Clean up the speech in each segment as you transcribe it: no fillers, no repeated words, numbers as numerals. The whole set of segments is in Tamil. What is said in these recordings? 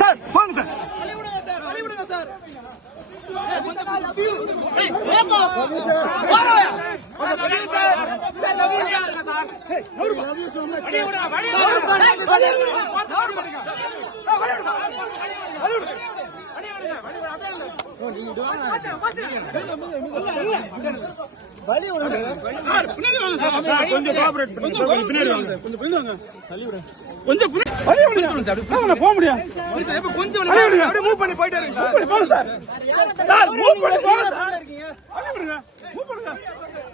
சார் போங்க சார். கொஞ்சம் கோஆபரேட் பண்ணுங்க. பின்னாடி வாங்க சார். கொஞ்சம் பின்னாடி வாங்க. கொஞ்சம் போக முடியும். கொஞ்சம் அப்படியே மூவ் பண்ணி போயிட்டே இருங்க. மூவ் பண்ணி போங்க சார். சார் மூவ் பண்ணி போங்க சார். அப்படியே விடுங்க. மூவ் பண்ணுங்க.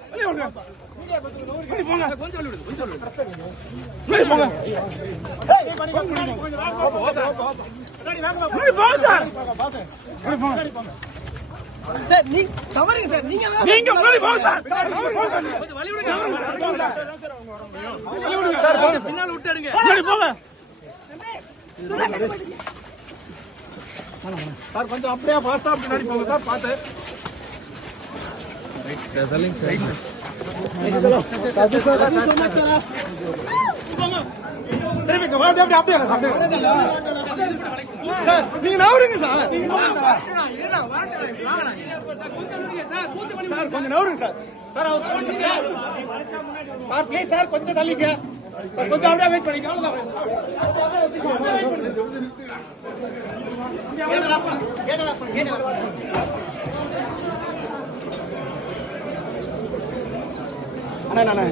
அப்படியே விடுங்க. அப்படியே போங்க. கொஞ்சம் விடுங்க. கொஞ்சம் விடுங்க. அப்படியே போங்க. ஏய் கொஞ்சம் அப்படியே போங்க சார். அப்படியே போங்க. சார் நீங்க தவறுங்க சார். நீங்க முன்னாடி போங்க சார். கொஞ்சம் வலி விடுங்க. வலி விடுங்க சார். பின்னால விட்டு எடுங்க. முன்னாடி போங்க சார். கொஞ்சம் அப்படியே ஃபாஸ்டா பின்னாடி போங்க சார். பாத்து ரைட் சொல்லுங்க சார். திரும்பிங்க. வாடி அப்படியே சார். நீங்க நவருங்க சார். கொஞ்சம் நவருங்க சார். சார் அவர் போட்டுங்க சார். ப்ளீஸ் சார் கொஞ்சம் தள்ளிங்க சார். கொஞ்சம் அப்படியே வெயிட் பண்ணிக்க. அண்ணா